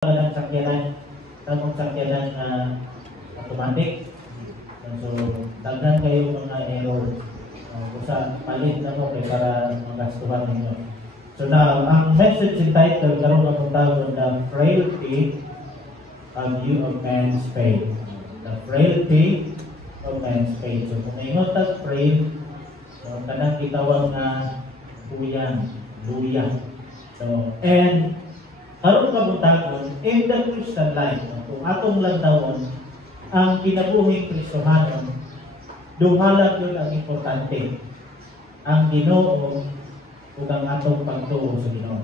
ng sakyanan, tamang sakyanan na automatic. So, dagdan kayo mga error. Usa palit na mo para magastuhan ninyo. So now, ang message entitled karon nga tawag na frailty of man's faith. The frailty of man's faith. So kung ingon tag frail, so kanang gitawag na luya. So, and karon kabutagon in the Christian life, kung atong lagdawon ang kinabuhing Kristohanon, dumalag yun ang importante, ang Ginoo ug ang atong pagtuo sa Ginoo.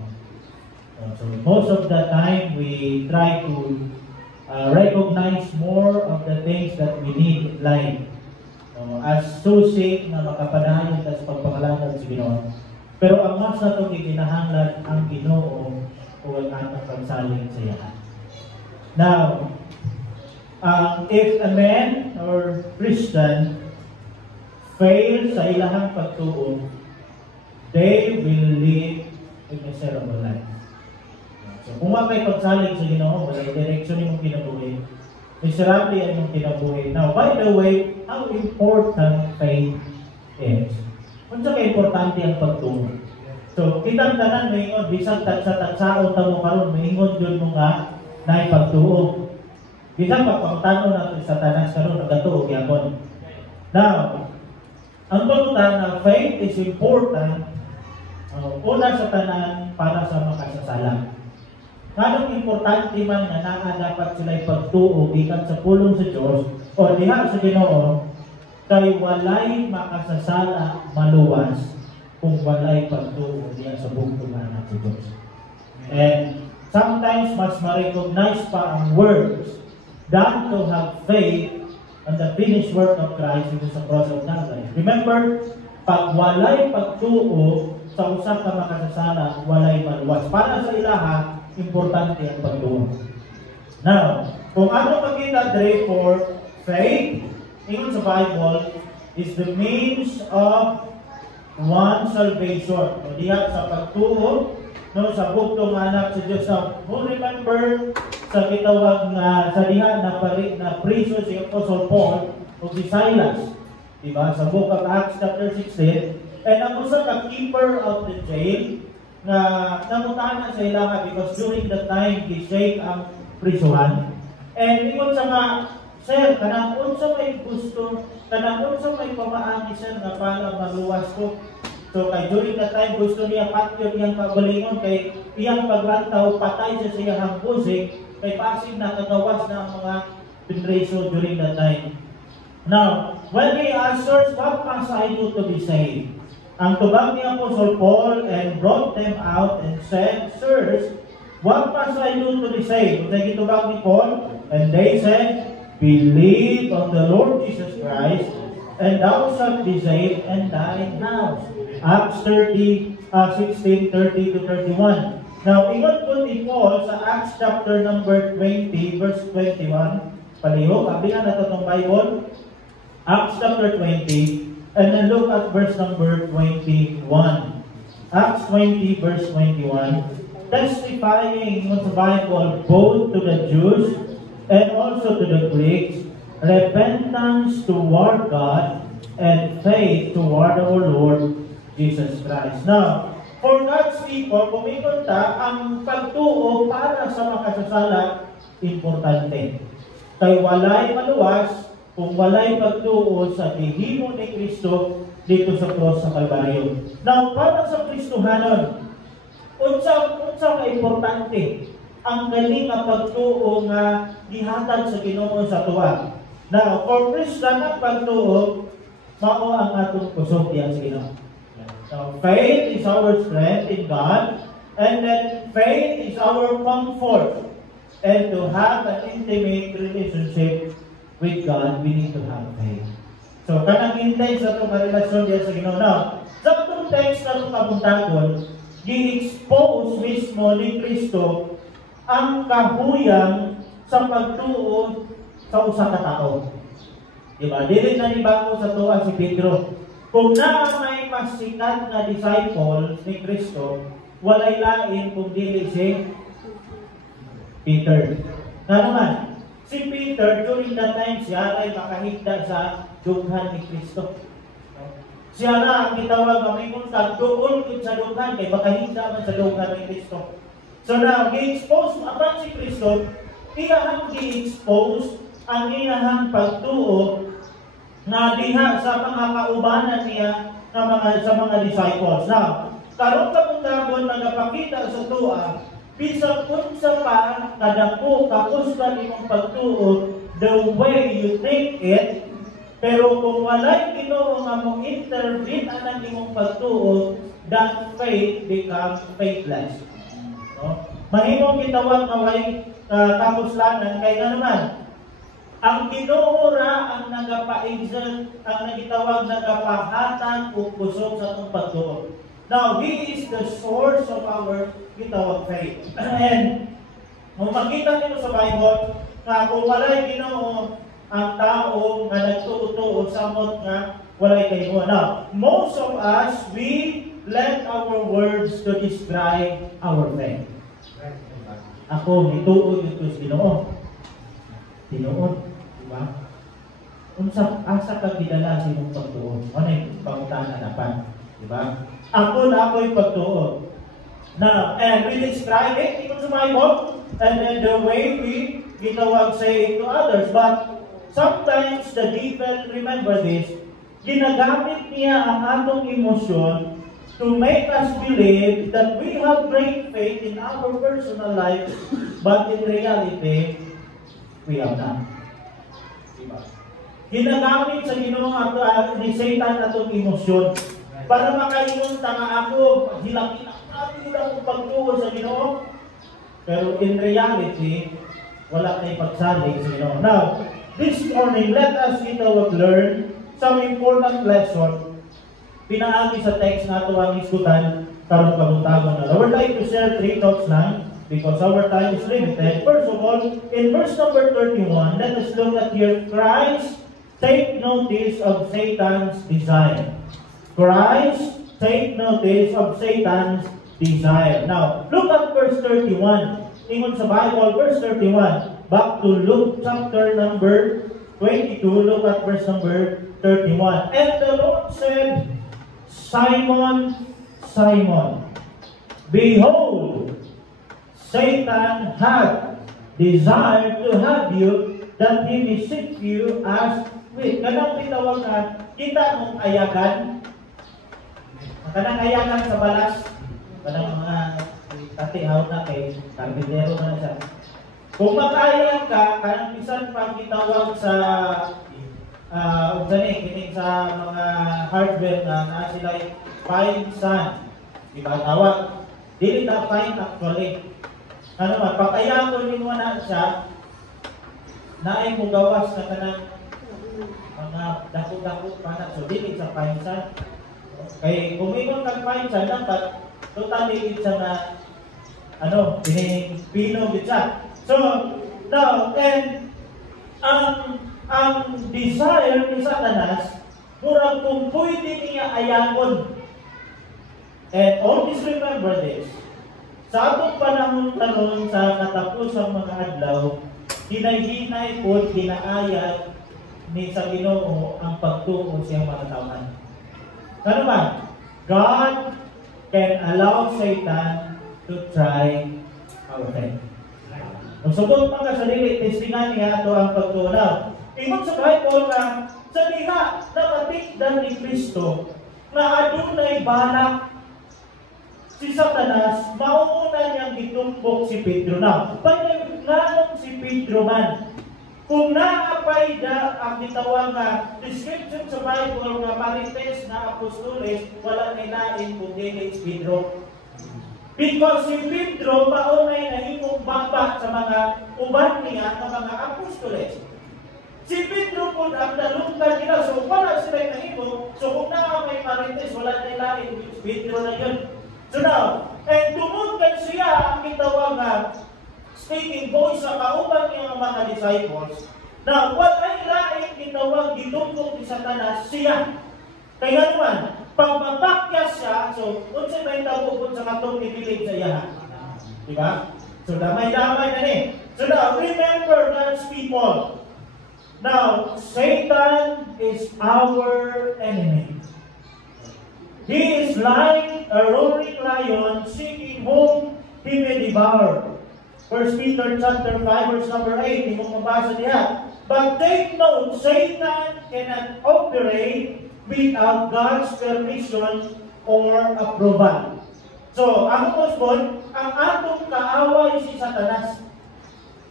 So most of the time we try to recognize more of the things that we need in life as susik na makapadayon sa pagpangalanan sa Ginoo. Pero ang mas nato gikinahanglan ang Ginoo o ang atong pagsalig sa iya. Now, if a man or Christian fail sa ilahang pagtuo, they will live a miserable life. So, kung may pagsalig sa Ginoo, wala direksyon imong kinabuhi, miserable ang imong kinabuhi. Now, by the way, how important faith is. Kung sa importante ang pagtuo. So, kitang tanan maingon, bisag tatsa-tatsao tamo karon maingon jud mo nga na pagtuo. Bisag pagpangtano nato sa tanan karon nagatuo gyapon. Now, ang pagtuo na faith is important una sa tanan para sa makasasala. Nganong importante man nga naa dapat sila pagtuo gikan sa pulong sa Dios o diha sa Ginoo kay walay makasasala maluwas kung walay pagtuo diya sa bugtungan ng Diyos. And sometimes mas ma-recognize pa ang words than to have faith on the finished work of Christ which is the cross of Nazareth. Remember, pag walay pagtuo sa usa ka makasasala, walay maluwas. Para sa ilaha, importante ang pagtuo. Now, kung ano makita dre for faith, ingon sa Bible, is the means of one salvation. So, diha sa pagtuo, sa bugtong anak sa Diyos. Who remember sa kitawag nga sa diha na priso si Apostle Paul o si Silas, diba? Sa book of Acts chapter 16, and ang usa ka keeper of the jail na namutana sa ilaha because during the time gi-shake ang prisuhan. And ingon sa nga, sir, kanang unsa may gusto, kanang unsa may pamaagi sir nga para maluwas ko. So kay during that time gusto niya patyo iyang kagalingon kay iyang paglantaw patay sa siyang pusik kay pasig na kagawas na ang mga pinreso during that time. Now, when he answers, what must I do to be saved? Ang tubag ni Apostle Paul and brought them out and said, sirs, what must I do to be saved? Kung gitubag ni Paul, and they said, believe on the Lord Jesus Christ, and thou shalt be saved and thine house. Acts 16:30 to 31. Now, ingon po ni Paul sa Acts chapter number 20, verse 21. Palihog, abingan na itong Bible. Acts chapter 20, and then look at verse number 21. Acts 20, verse 21. Testifying in the Bible both to the Jews and also to the Greeks, repentance toward God and faith toward our Lord Jesus Christ. Now, for God's people, kumingon ta, ang pagtuo para sa makasasala, importante. Kay walay maluwas, kung walay pagtuo sa gihimo ni Kristo dito sa cross sa Kalbaryo. Now, para sa Kristohanon, unsa nga importante ang galing nga pagtuo nga gihatag sa Ginoo sa tuwa. Now, for Christian ang pagtuo, mao ang atong kusog diyan sa Ginoo. So, faith is our strength in God, and then faith is our comfort. And to have an intimate relationship with God, we need to have faith. So, kanang intense sa itong relasyon diyan sa Ginoo. Now, sa itong text na itong kabuntagon, gi-expose mismo ni Kristo ang kahuyang sa pagtuo sa usa ka tawo. Diba? Dili na ni bago sa tuwa si Pedro. Kung naa may mas sikat na disciple ni Kristo, walay lain kung dili si Peter. Nga naman, si Peter, during that time, siya ay makahigda sa dughan ni Kristo. Siya na ang gitawag kami kung doon sa dughan, kay makahigda man sa dughan ni Kristo. So now, gi-expose apan si Kristo, iyahang gi-expose ang iyahang pagtuo na diha sa mga kaubanan niya sa mga disciples. Now, karon kapungkagon nagapakita sa tuwa, bisag unsa pa kadako kakusgan imong pagtuo the way you think it, pero kung walay Ginoo nga mong intervene anang imong pagtuo, that faith becomes faithless. No? Mahimong gitawag nga way kapuslanan kay nga naman ang Ginoo ra ang nagapa-exert, ang nagitawag nagapahatag ug kusog sa atong pagtuo. Now, He is the source of our gitawag faith. And kung makita nyo sa Bible, na kung walay Ginoo ang tao nga nagtuo-tuo samot nga walay kahimuon. Now, most of us, we let our words to describe our faith. Ako, nituo ito sa Ginoo. Ginoo, diba? Unsa asa ka gidala sa imong pagtuo? Ano yung pangutaan dapat? Diba? Ako na ako'y pagtuo. Now, and we describe it even sa Bible, and then the way we gitawag say it to others. But sometimes the devil, remember this, ginagamit niya ang atong emosyon to make us believe that we have great faith in our personal life, but in reality, we have not. Diba? Ginagamit sa Ginoo ni Satan atong emosyon para makaingon nga ako, hilangin ako akong pagtuo sa Ginoo. Pero in reality, wala tayong pagsalig sa Ginoo. Now, this morning, let us learn some important lesson. Pinaagi sa text na ito ang iskutan karong kabuntagon na. I would like to share 3 thoughts lang because our time is limited. First of all, in verse number 31, let us look at here, Christ take notice of Satan's desire. Christ take notice of Satan's desire. Now, look at verse 31. Ingon sa Bible, verse 31. Back to Luke chapter number 22. Look at verse number 31. And the Lord said, Simon, Simon, behold, Satan hath desired to have you, that he may sift you as wheat. Kanang pitawag na, kita mong ayagan, kanang ayagan sa balas, kanang mga tatihaw na kay karbidero na siya. Kung makayag ka, kanang bisan pang kitawag sa kining sa mga hardware na sila fine sand. Diba tawag? Dili na fine actually. Ano man, pag-ayagon mo na siya, naay mo gawas na kanang mga dako-dako pa na. So, dili sa fine sand. Kaya kung ingon kang fine sand, dapat totally siya na pinipino siya. So, now, and ang desire ni Satanas, murag kung pwede niya ayagon. And always remember this, sa atong panahon karon sa katapusang mga adlaw, hinay-hinay po, hinaayag ni sa Ginoo ang pagtuo siyang mga tauhan. Ano ba? God can allow Satan to try our faith. Kung subot pa ka sa dili, testingan niya ito ang pagtunaw. Ingon sa Bible na sa diha nakatikdan ni Kristo na adunay balak si Satanas, mauna niyang gitumbok si Pedro. Na, pag-nanong si Pedro man, kung naapay na ang gitawang description sa Bible nga marites na apostoles, wala nilain kung dili si Pedro. Because si Pedro maunay na himong baba sa mga uban niya ng mga apostoles. Si Pedro po ang nalungkan nila, so wala sila na himo, so kung naapay marites, wala nilain si Pedro na yun. So now, and tumungkan siya ang gitawang speaking voice sa kauban niya mga disciples. Now, what ay laing gitawang gitungkong ni Satanas siya. Kaya naman, pag mapakya siya, so, unsa may tabukon sa katong nipilig sa iya. Diba? So damay-damay na ni. So now, remember God's people. Now, Satan is our enemy. He is like a roaring lion seeking whom he may devour. 1 Peter chapter 5 verse number 8, imong mabasa diha. But take note, Satan cannot operate without God's permission or approval. So, ang husband, ang atong kaaway si Satanas.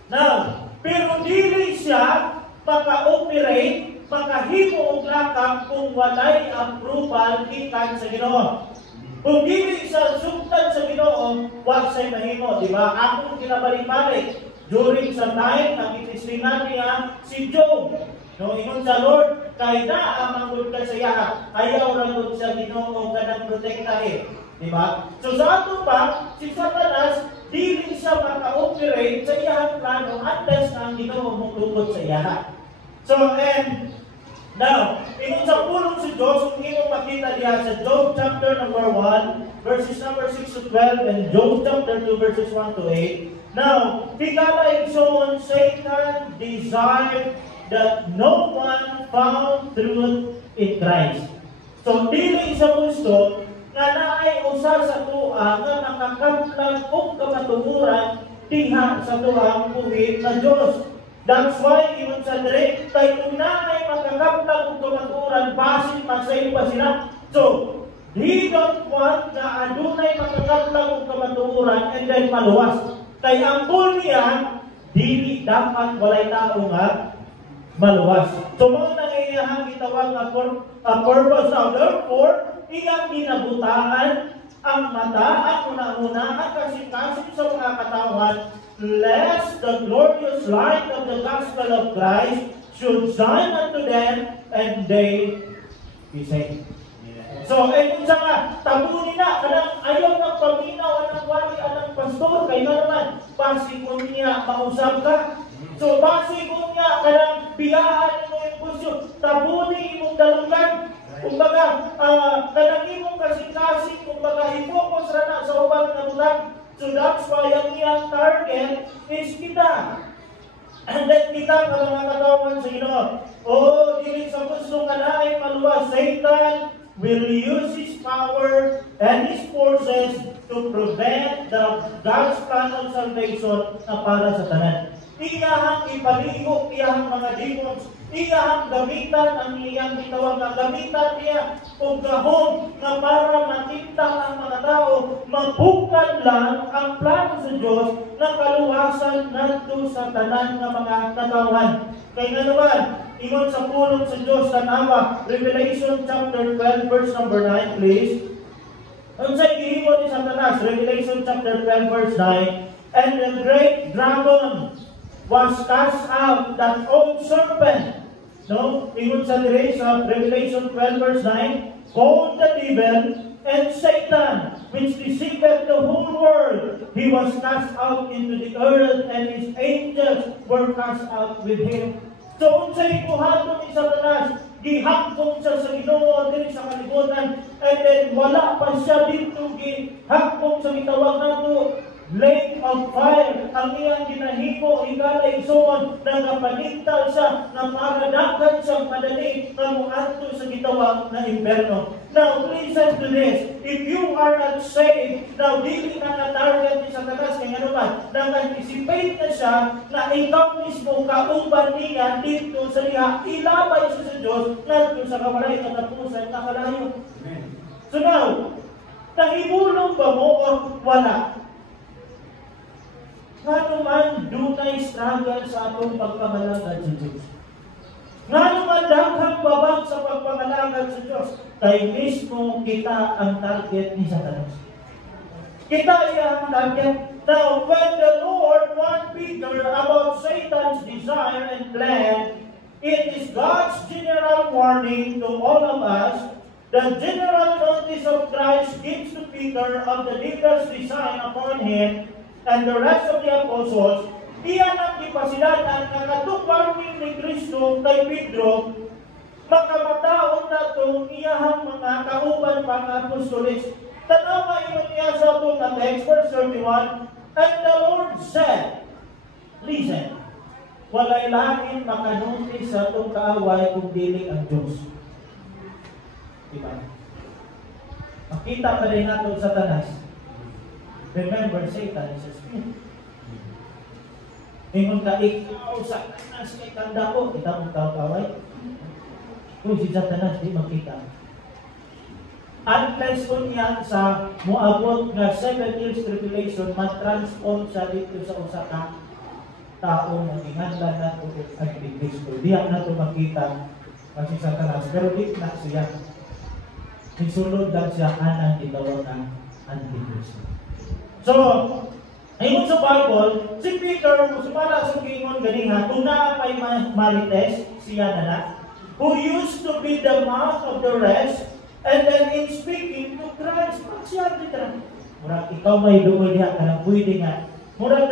Now, pero dili siya maka-operate, makahimo og lakang kung walay approval gikan sa Ginoo. Kung dili sa sugtan sa Ginoo, wa say mahimo, di ba? Akong kinabalik-balik during sa time na itislingan niya si Job. No, ingon sa Lord, kay naa manggod ka sa iya, ayaw ra gud sa Ginoo kanang protektahe. Di ba? So sa ato pa, si Satanas, dili siya maka-operate sa iyang plano unless na ang Ginoo motugod sa iya. So, and now, ingon sa pulong si Diyos, kung imong makita diya sa Job chapter number 1, verses number 6 to 12, and Job chapter 2, verses 1 to 8. Now, tigala igsoon, Satan desired that no one found truth in Christ. So, dili sa gusto, nga naay usa sa tuwa nga nakakaplang og kamatuoran diha sa tuwang buhit na Dios. That's why ingon sa dire kay kung naay makakaplang og kamatuoran basin masayo pa sila. So, he don't want na adunay makakaplang og kamatuoran and then maluwas. Kay ang goal niya dili dapat walay tao nga maluwas. So, mo nang iyahang gitawag nga purpose. Now, therefore, iyang ginabutaan ang mata, ang una-una, ang kasing-kasing sa mga katawan, lest the glorious light of the gospel of Christ should shine unto them, and they be saved. So, kung sa nga, tabunin na, kanang ayaw ng paminaw, anang wali, anang pastor, kayo naman, basikon niya, mausap ka. So, basikon niya, kanang biyahan mo yung pusyo, tabunin mong dalungan. Kumbaga, kanang imong kasing-kasing, kumbaga, i-focus ra na sa ubang na butang. So that's why ang iyang target is kita. And then kita ang mga katawan sa Ginoo. Oh, dili sa gusto nga naay maluwas, Satan will use his power and his forces to prevent the God's plan of salvation na para sa tanan. Iyahang ipaligo, iyahang mga demons, iyahang gamitan ang iyang gitawag na gamitan niya o gahom na para makita ang mga tao, mabukan lang ang plano sa Diyos na kaluwasan nato sa tanan ng mga katawan. Kaya nga naman, ingon sa pulong sa Diyos, tanawa, Revelation chapter 12, verse number 9, please. Ang sa gihimo ni Satanas, Revelation chapter 12, verse 9, and the great dragon was cast out, that old serpent. No? Ingon sa dire sa Revelation 12 verse 9, called the devil and Satan, which deceived the whole world. He was cast out into the earth, and his angels were cast out with him. So, unsay buhaton ni Satanas, gihangkong siya sa Ginoo diri sa kalibutan, and then wala pa siya dito gihangkong sa gitawag nato lake of fire. Ang iyang ginahimo, higala igsoon, nagapanintal siya, na magadaghan siyang madali na muadto sa gitawag na imperno. Now, listen to this. If you are not saved, now dili na na-target ni Satanas, kaya ano ba, nag-anticipate na siya na ikaw mismo kauban niya dito sa liha, ilabay siya sa Diyos, na sa kamalay katapusan na kalayo. So now, nahibulong ba mo o wala? Nga naman dunay struggle sa atong pagpamalagad sa Diyos. Nga naman daghang babag sa pagpamalagad sa Diyos. Kay mismo kita ang target ni Satanas. Kita ang target. Now, when the Lord warned Peter about Satan's desire and plan, it is God's general warning to all of us. The general notice of Christ gives to Peter of the devil's design upon him and the rest of the apostles. Iyan ang ipasilanan na katupangin ni Kristo kay Pedro, makamataon na itong iyahang mga kauban pang apostolis. Tanawa iyon niya sa itong text, verse 31, And the Lord said, listen, walay langit makanunti sa itong kaaway kung dili ang Diyos. Diba? Makita pa rin natin sa Satanas. Remember, Satan is a spirit. Ingon ka, ikaw Satanas kay tanda ko. Kita mong kaaway. Kung si Satanas, di makita. Unless kung yan sa muabot nga 7 years tribulation, matransform siya dito sa usaka taong nanginganlan na ito ang Kristo. Diyan na ito makita ang si Satanas. Pero di na siya. Isunod lang siya anang itawag na Anticristo. So, ayun sa Bible, si Peter, sumala sa kingon ganinga, kung naapay marites, siya na who used to be the mouth of the rest, and then in speaking to Christ, siya dito. Murag ikaw may dumoy diha, kanang pwede nga. Murag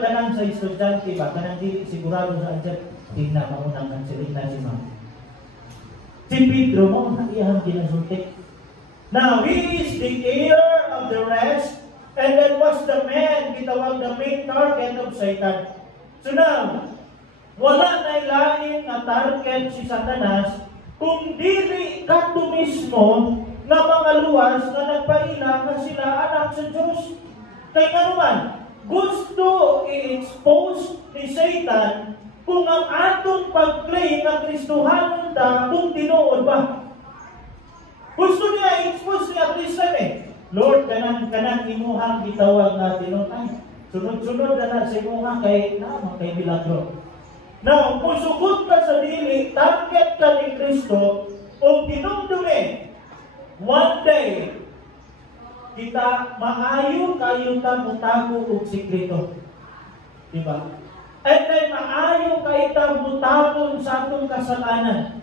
kanang sa estudyante ba, kanang di sigurado sa adjat, tingnan maunang ang silina si Ma'am. Si Pedro mo, iyang ginasulti. Now, he is the heir of the rest, and then was the man, gitawag the main target of Satan. So now, wala na ilain na target si Satanas, kung dili kato mismo na mga luwas na nagpaila na sila anak sa Diyos. Kaya nga naman, gusto i-expose ni Satan kung ang atong pag-claim na Kristohanon ta kung tinuod ba. Gusto niya i-expose niya Kristohan Lord, kanang imuhang gitawag na tinuod. Sunod-sunod na sa imuhang kay milagro. Now, kung sugod ka sa dili, target ka ni Kristo, o tinumdumi, one day, kita maayo kayo ta mutago og sikreto. Diba? And then maayo kayo ta mutagon sa atong kasalanan.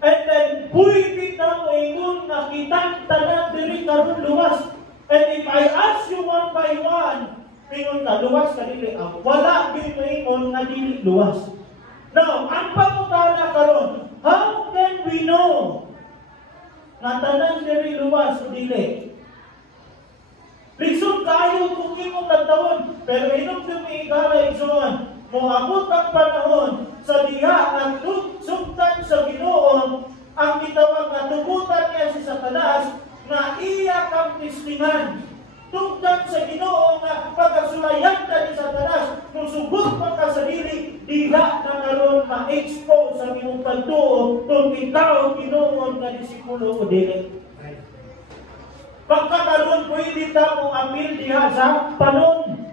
And then pwede na mo ingon na kitang tanan diri karon luwas. And if I ask you one by one, ingon ka luwas ka dili, wala gyud ingon na dili luwas. Now, ang pangutana karon, how can we know na tanan diri luwas o dili? Lisod kayo kung imong katawon, pero inom tumiigara igsoon, moabot ang panahon sa diha ang sugtan sa Ginoo ang gitawag na tugutan niya si Satanas na iya kang tistingan. Tugtan sa Ginoo nga pagkasulayan ka ni Satanas, kung sugot pa ka sa dili, diha na karon ma-expose sa imong pagtuo kung ikaw Ginoo nga disipulo o dili. Pagkakaroon, pwede ta mong apil diha sa panon.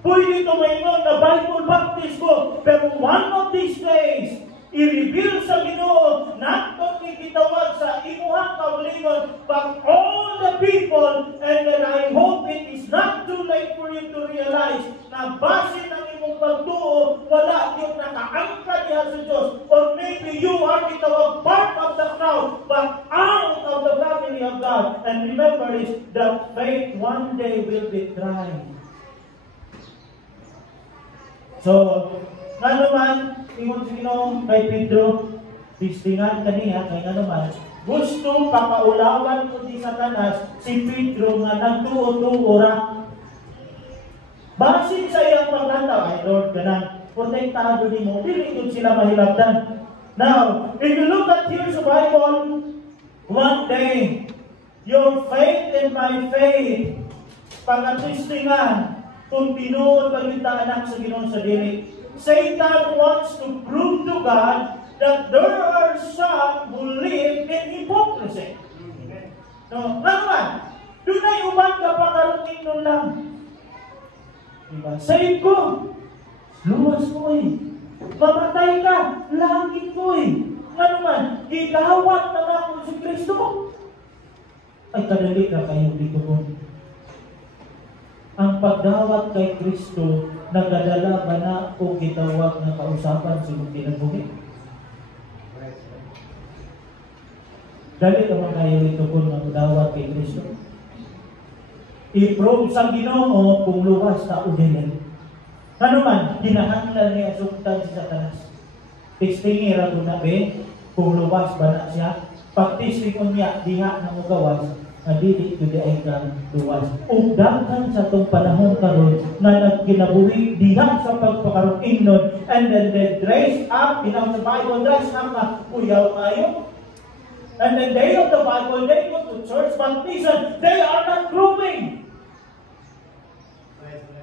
Pwede tumaingon na Bible baptist ko, pero one of these days, i-reveal sa Ginoo, not only gitawag sa imuhang kaulingon, but all the people, and then I hope it is not too late for you to realize na base ng imong pagtuo, wala yung nakaangka diha sa Diyos. Or maybe you are gitawag part of the crowd, but out of the family of God. And remember this, that faith one day will be tried. So, nga naman, ingon si Ginoo kay Pedro, tistingan kaniya, kay nga naman, gusto papaulawan ko di Satanas si Pedro nga nagtuo-tuo ra. Basin sa iyang paglantaw, ay Lord, ganang, protektado ni mo, dili yun sila mahilabdan. Now, if you look at here sa Bible, one day, your faith and my faith, pangatistingan, kung tinuod pa yung anak sa Ginoo sa dili. Satan wants to prove to God that there are some who live in hypocrisy. No, naman, doon ay uman ka pa karutin nun lang. Diba? Save ko, luwas ko mamatay ka, langit ko Nga naman, gigawat na ako si Kristo. Ay, kadali ka kayo dito po. Ang pagdawat kay Kristo, nagadala ba na o gitawag na kausapan sa mga kinabuhi? Dali naman kayo ito po ng dawat kay Kristo. I-prove sa Ginoo kung luwas ta o dili. Ano man, hinahanglan niya sugtan si Satanas. Testingi ra ko na kung luwas ba na siya. Pag-testing niya, diha na mo gawas, dili gyud ay kang luwas. Ug daghan sa tong panahon karon na nagkinabuhi diha sa pagpakaron ingnon, and then they dress up, sa Bible, dress up na uyaw kayo. And then they of the Bible, they go to church, but listen, they are not growing.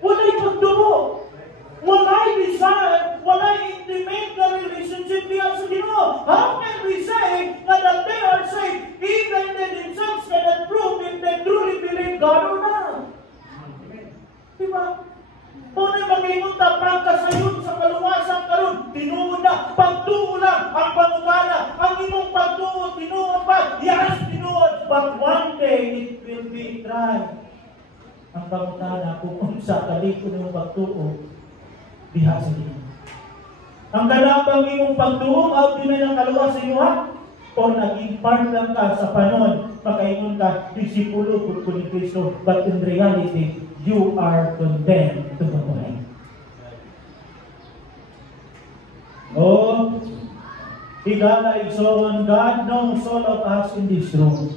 Wala'y pagdumo. Wala'y desire. Wala'y intimate na relationship diya sa Ginoo. How can we say that they are saved even they themselves cannot prove if they truly believe God or not? Diba? Kung na'y mag-ingon na pagkasayon sa kaluwasan karon, tinuod na, pagtuo lang ang pangutana, ang imong pagtuo, tinuod pa, yes, tinuod, but one day it will be tried. Ang pangutana kung unsa kaliko ng pagtuo diha sa Ginoo. Ang kalabang imong pagtuo out din ng kaluwas sa imo ha, o naging part lang ka sa panon, makaingon ka disipulo pud ni Kristo, but in reality you are condemned to mamuhay. Oh, higala igsoon, God knows all of us in this room.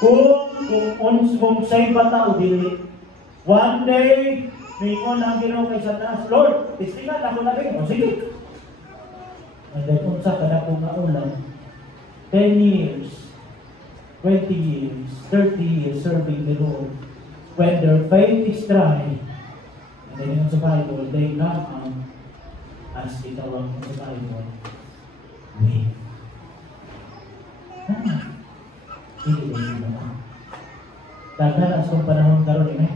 Kung sa'y bata o dili, one day, mingon ang Ginoo kay Satanas, Lord, testingan ako na rin. O sige. And then, unsa ka na kung maulang, 10 years, 20 years, 30 years serving the Lord. When their faith is tried, and then in the Bible, they come out as itawag sa Bible, weak. Hindi naman. Daghan as kong panahon karon eh.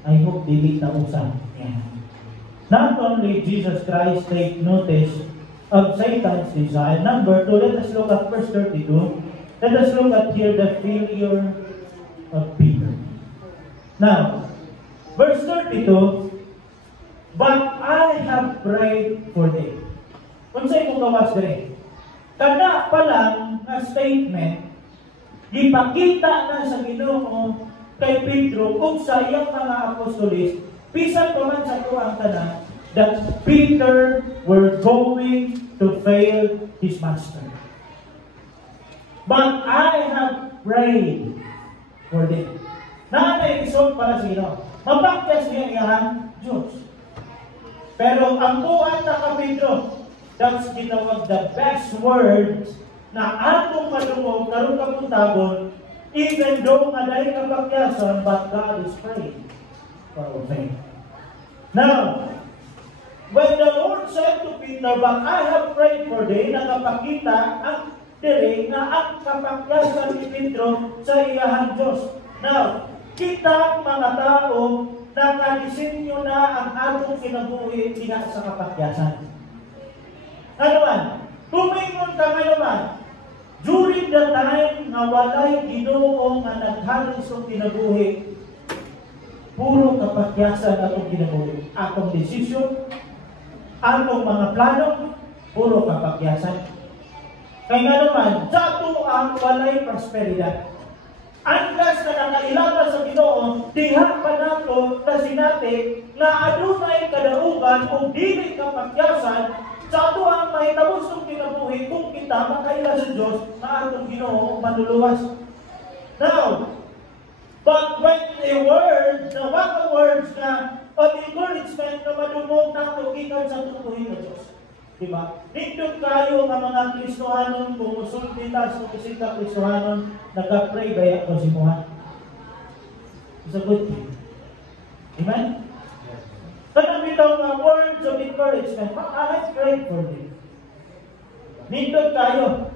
I hope dili ta usa. Not only Jesus Christ take notice of Satan's desire. Number 2, let us look at verse 32. Let us look at here the failure of Peter. Now, verse 32, but I have prayed for them. Kung sa'yo kong gawas dere, kada pa lang na statement, ipakita na sa Ginoo kay Pedro ug sa iyang mga apostolis, bisan pa man sa tuwang tanan, that Peter were going to fail his master. But I have prayed for them. Naanay isod para sa Ginoo. Mabaktas niya iyang Diyos. Pero ang tuwan na ka Pedro, that's ginawag the best words na atong madungog karon kapuntagon, even though aday kapakyasan, but God is praying for our faith. Now, when the Lord said to Peter, but I have prayed for thee, nakapakita ang diri na ang kapakyasan ni Pedro sa iyahang Diyos. Now, kita mga tao nakadisenyo na ang atong kinabuhi diha sa kapakyasan. Ano man, tumingon ka naman, during the time nga walay Ginoo nga naghalis og kinabuhi, puro kapakyasan atong kinabuhi. Atong desisyon, atong mga plano, puro kapakyasan. Kaya nga naman, dato ang walay prosperidad. Andas na nakailangan sa Ginoo, diha pa nato na sinati na adunay kadaugan o dili kapakyasan sa ato ang mahitabo sa kinabuhi kung kita makaila sa Diyos na atong Ginoo manluluwas. Now, but when the words, na mga words na of encouragement na madumog nato gikan sa tutuhin ng Diyos. Diba? Nindot kayo ng mga Kristohanon, kung usultitas, kung isita Kristohanon, nag-pray ba ako si Muhan? It's a good thing. Amen? Kanang bitaw nga words of encouragement, I pray for them. Nindot kayo.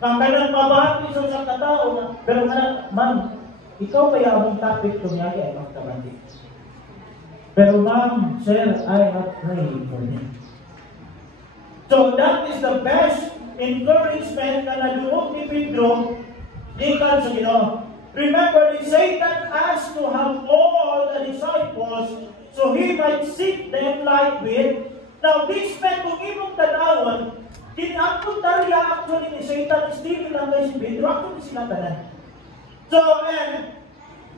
Ang kanang mabati sa katao, pero kanang, ma'am, ikaw kaya ang topic kumiyagi ay magkabandi. Pero ma'am, sir, I have prayed for them. So that is the best encouragement na naduog ni Pedro gikan sa Ginoo. Remember, Satan asked to have all the disciples so he might seek them like with. Now this man, kung imong tanawon, kinapon tarya actually ni Satan, still lang kay si Pedro, actually sila tanan. So, and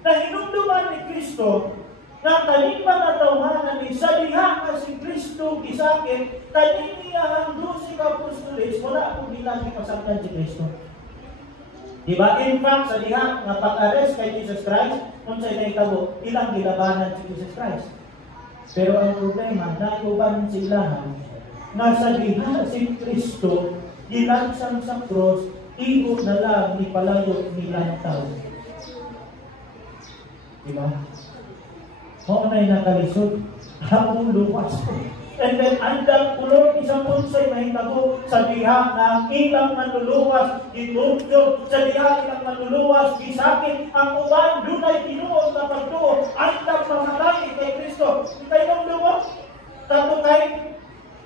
nahinumduman ni Kristo na kaning mga tawhanan ni sa diha nga si Kristo gisakit, kaning iyang 12 ka apostoles, wala akong bilagi pasaktan si Kristo. Diba? In fact, sa diha nga pag-arrest kay Jesus Christ, kung sa'yo na itabo, ilang gilabanan si Jesus Christ. Pero ang problema, naiuban sila nga sa diha si Kristo, gilansang sa cross, iho na lang ni palayo ni lantaw. Diba? Maunay nakalisod, hamong luwas ko. And then, andang kulong isang punsay mahitabo sa diha na ilang manluluwas, gitugyo, sa diha ilang manluluwas, gisakit, ang uban, dunay tinuod na pagtuo, andang mamatay kay Kristo. Kay nung luwas, tato kay,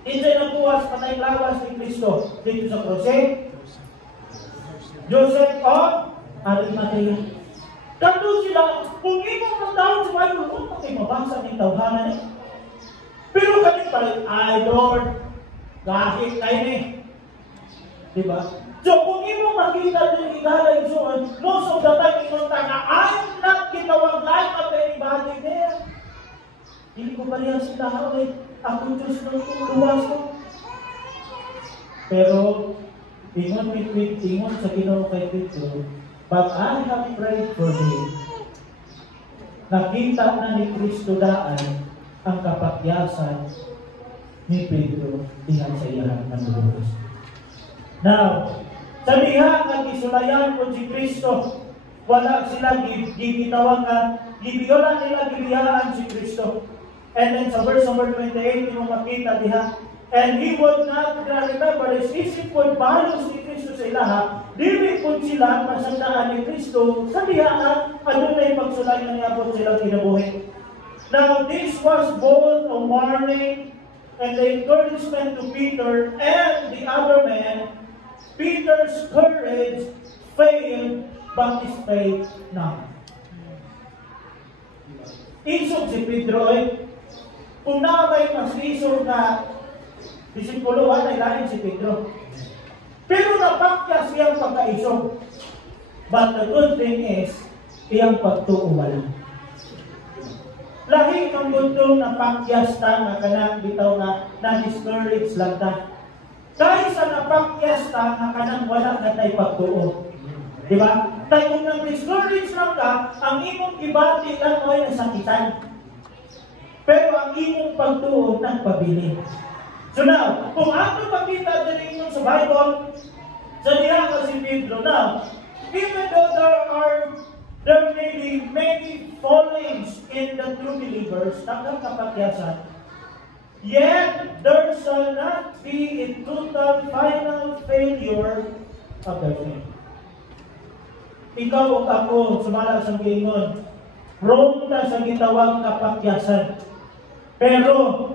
isay ng buwas, patay lawas ni Kristo. Dito sa kruse, Joseph of Arimathea. Tato sila, kung imong magtawag sa Bible, kung mabasa ng tawhanan niya. Pero kami pa rin, ay Lord, kahit tayo ni. Diba? So kung imo makita din igalay soon, most of the time ito nga, I'm not gitawag life of anybody there. Hindi ko parihan sila hawit. Ako Diyos ng luwas ko. Pero, ingon sa Ginoo kay Pedro, but I have prayed for thee. Nakita na ni Kristo daan ang kapakyasan ni Pedro dihan sa iyang manluluwas. Now, sa diha nga gisulayan ko si Kristo, wala sila gigitawag nga, gibiyolan nila gibiyahan si Kristo. And then sa verse number 28, yung makita diha, and he would not remember his isip would balos ni Kristo sa ilaha, dili po sila pasandaan ni Kristo sa diha nga, adunay pagsulayan niya po silang kinabuhi. Now, this was both a warning and the encouragement to Peter and the other men. Peter's courage failed, but his faith not. Isog si Pedro kung na may mas isog na disipuluhan ay lain si Pedro. Pero napakya siyang pagkaisog. But the good thing is, iyang pagtuo wala. Lahi ng mundo na pakyas ta nga kanang bitaw nga na-discourage lang ta. Kaysa napakyas ta nga kanang wala na tayo pagtuo. Diba? Tayo kung nang-discourage lang ka, ang imong ibati lang ay nasakitan. Pero ang imong pagtuo nagpabili. So now, kung ato makita din inyong sa Bible, sa diha ka si Pedro, now, even though there may be many fallings in the true believers, nakakapagyasan, yet there shall not be a total final failure of their faith. Ikaw o ako, sumala sa gingon, wrong na sa gitawag kapagyasan. Pero,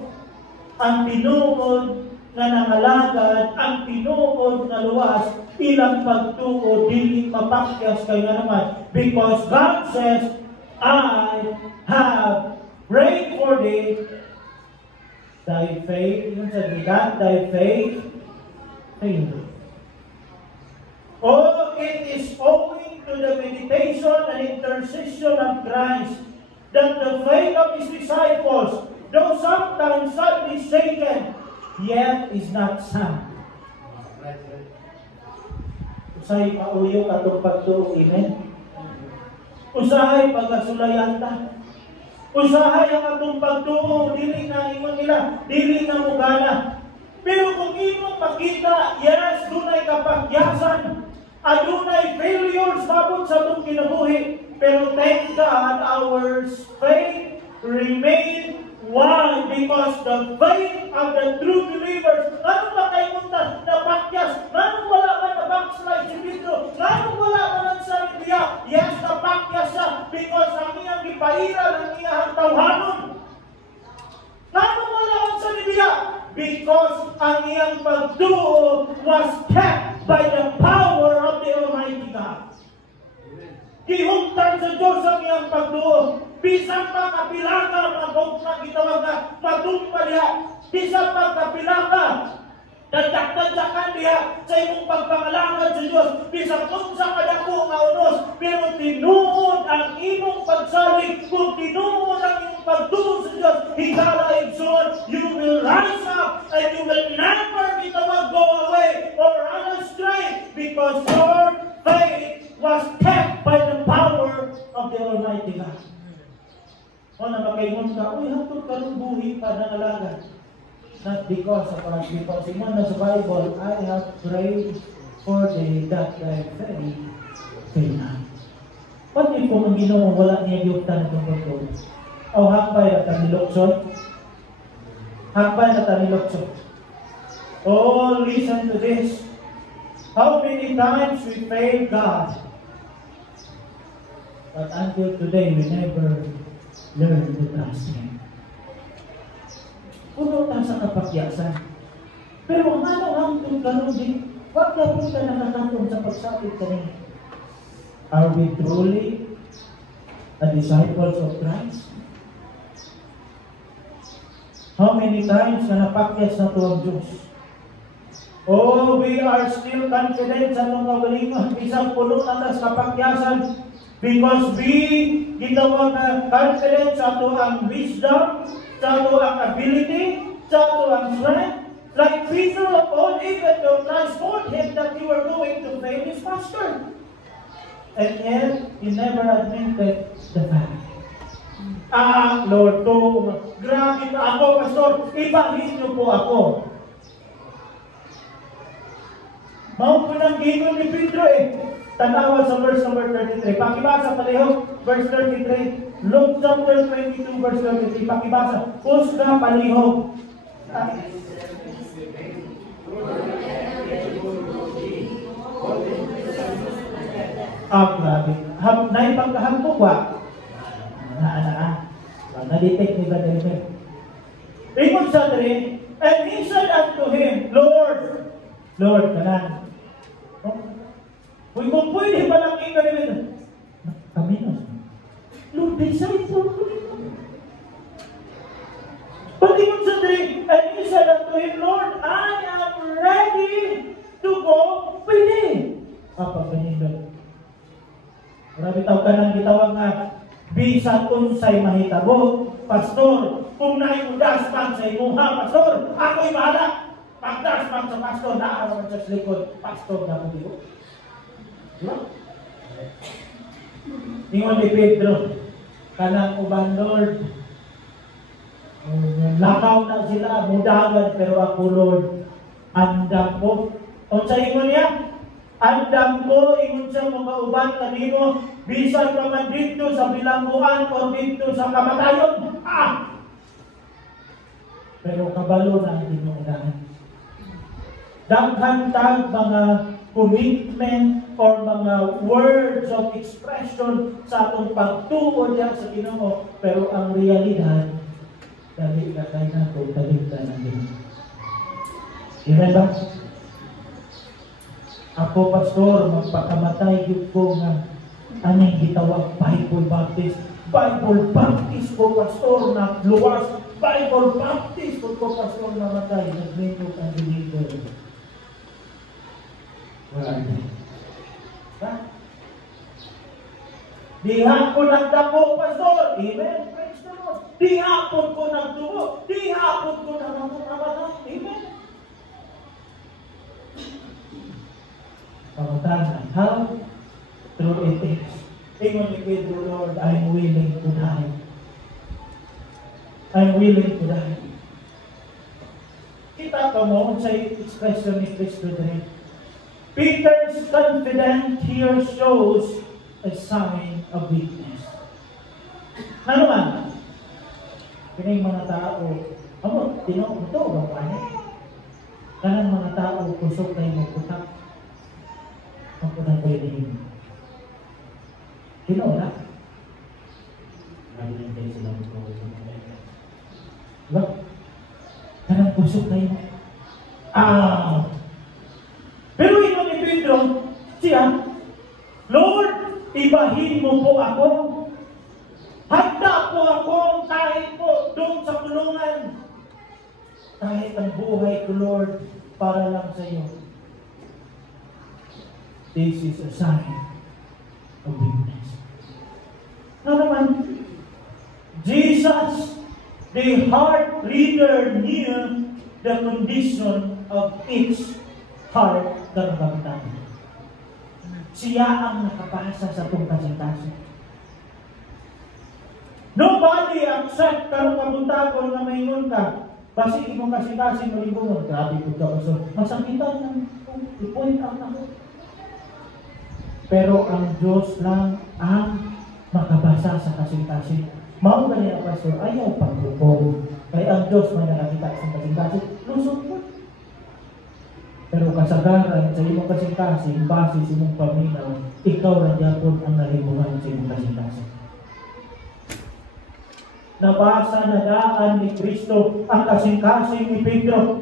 ang tinuod na nangalagad, ang tinuod na luwas, ilang pagtuo, dili mapakyas kayo na naman. Because God says, I have prayed for thee, thy faith, yun sa bigat, thy faith, failed. Oh, it is owing to the meditation and intercession of Christ that the faith of His disciples, though sometimes sadly shaken, yet is not sound. Usahay pauyo katong pagtuo, amen? Usahay pagkasulayan ta. Usahay ang atong pagtuo, dili na ingon nila, dili na mugana. Pero kung imong makita, yes, dunay kapagyasan, adunay failures sabot sa atong kinabuhi, pero thank God, our faith remain. Why? Because the faith of the true believers, anong ba kayo munta na pakyas? Anong wala ka na backslide si Pedro? Anong wala ka na sa Biblia? Yes, na pakyas siya because ang iyang ipairal, ang iyang tawhanon. Anong wala ka sa Biblia? Because ang iyang pagtuo was kept by the power of the Almighty God. Gihugtan sa Diyos ang iyang pagtuo. Bisang pa kapilanga, magong gitawag na magumpa diha. Bisang pa kapilanga, dadakdakan diha sa imong pagpangalangan sa Diyos. Bisang unsa kadako nga unos, pero tinuod ang imong pagsalig. Kung tinuod ang imong pagtuo sa Diyos, higala igsoon, you will rise up and you will never go away or run astray because your faith panangalaga. Not because of our people. Ingon na sa Bible, I have prayed for the that I very kailangan. Pag yun kung ang Ginoo wala niya yuktan itong pagkakas. O hapay na tanilokson. Hapay na tanilokson. Oh, listen to this. How many times we failed God. But until today, we never learned to trust Him. Puno na sa kapakyasan. Pero ang ano ang ganun din, wag na po ka nakakantong sa pagsapit kanina. Are we truly a disciples of Christ? How many times na napakyas na ito ang Diyos? Oh, we are still confident sa mga galingan. Isang puno na sa kapakyasan because we ginawa na confidence sa ito ang wisdom, sa ito ang ability, sa ito ang strength. Like Peter of old, even though Christ told him that you were going to fail his master. And yet, he never admitted the fact. Lord, grabe pa ako, Pastor. Ibahin niyo po ako. Mao po nang gingon ni Pedro Tanawa sa verse number 33. Pakibasa palihog, verse 33. Luke chapter 22, verse 33. Pakibasa. Pusga palihog. Grabe. Naipagkahampo ba? Na-detect ni Brother David. Ingon sa rin, and he said unto him, Lord, kanan. Kung pwede pa lang ingon, kami na. Lord, disciple ko nito. But ingon sa rin, and he said unto him, Lord, I am ready to go with thee. Ganyan. Marami tao ka nang gitawag nga, bisan unsay mahitabo, Pastor, kung naiudas man sa imuha, Pastor, ako'y bahala. Pagdas man sa Pastor, naaraw man sa likod, Pastor na mo dito. Diba? Ingon ni Pedro, kanang uban, Lord, lakaw na sila, mudagan, pero ako, Lord, andam ko. O sa ingon niya, andam ko, ingon sa mga uban kanino, bisan pa man dito sa bilangguan o dito sa kamatayon. Pero kabalo na ang tinuunahan. Daghan tag mga commitment or mga words of expression sa atong pagtuo diya sa Ginoo, pero ang realidad dali ka kay nato taligdan ang Ginoo. Amen ba? Ako, Pastor, magpakamatay yun ko nga anong gitawag Bible Baptist. Bible Baptist ko, Pastor, na luwas. Bible Baptist ko, Pastor, na matay. Nag-menyok ang believer. Wala. Ha? Diha ko nagdako, Pastor. Amen. Praise the Lord. Diha ko nagdugo. Diha ko nagdugo. Amen. Pangutanan, how? Through it is. Ingon ni Pedro, Lord, I'm willing to die. I'm willing to die. Kita ka mo sa expression ni Cristo rin. Peter's confidence here shows a sign of weakness. Ano man? Kining mga tao, tinong ito, bang kanang mga tao, kusok tayo magputak. Ang punang pwede yun. Sino na? Mahilang kayo sila magpapos ng mga. Diba? Kanang pusok tayo. Pero ito ni Pedro, siya, Lord, ibahin mo po ako. Handa po ako kahit po doon sa kulungan. Kahit ang buhay ko, Lord, para lang sa iyo. This is a sign of weakness. Now naman, Jesus, the heart reader, knew the condition of each heart karamdaman. Siya ang nakapasa sa itong kasintasan. Nobody accept karong kabuntagon nga maingon ka. Kasi imong kasi malibungon. Grabe po ka. So, masakitan ng i-point out ako. Pero ang Diyos lang ang makabasa sa kasing-kasing. Mao ba niya, Pastor? Ayaw pag-upong. Kaya ang Diyos may nakakita sa kasing-kasing. Lusot mo. Pero kasagaran sa imong kasing-kasing, base sa imong paminaw, ikaw na yapon ang nalimuhan sa imong kasing-kasing. Nabasa na daan ni Kristo ang kasing-kasing ni Pedro.